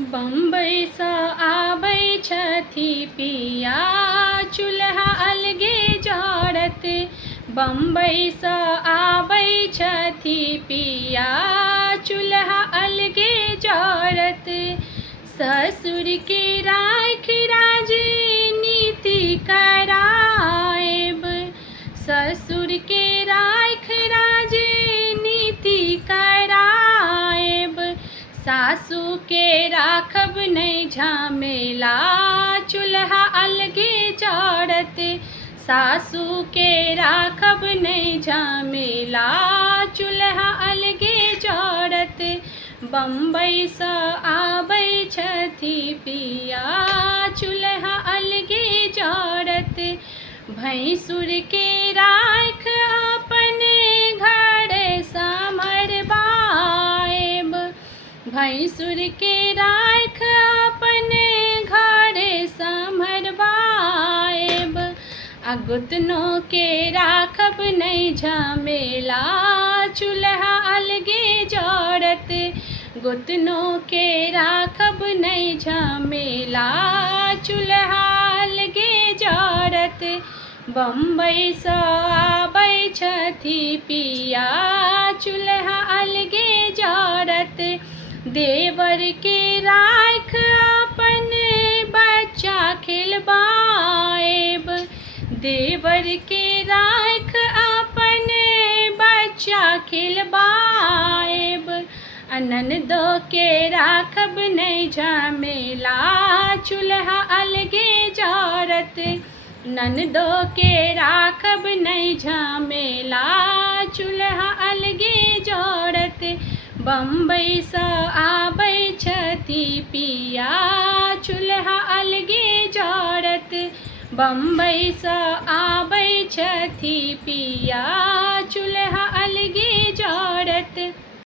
बम्बई सँ आबै छथि पिया, चूल्हा अलगे जरत। बम्बई सँ आबै छथि पिया, चूल्हा अलगे जरत। ससुर के राखि राजनीति कराएब, ससुर के राखि राजनीति कराएब। सासू के राखब नहीं झमेला, चूल्हा अलगे जरत। सासू के राखब नहीं झमेला, चूल्हा अलगे जरत। बम्बई सँ आबै छथि पिया, चूल्हा अलगे जरत। भैंसुर के राख अपने घर सम्हरबाएब, भैंसुर के राख अपने घर सम्हरबाएब। आ गोतनो के राखब नहीं झमेला, चूल्हा अलगे जरत। गोतनो के राखब नहीं झमेला, चूल्हा अलगे जरत। बम्बई सँ आबै छथि पिया, चूल्हा अलगे जरत। देवर के राख अपन बच्चा खिलबाएब, देवर के राख अपन बच्चा खिलबाएब। ननदो के राखब नहीं झमेला, चूल्हा अलगे जरत। ननदो के राखब नहीं झमेला, चूल्हा अलगे जरत। बम्बई सँ आबै छथि पिया, चूल्हा अलगे जरत। बम्बई सँ आबै छथि पिया, चूल्हा अलगे जरत।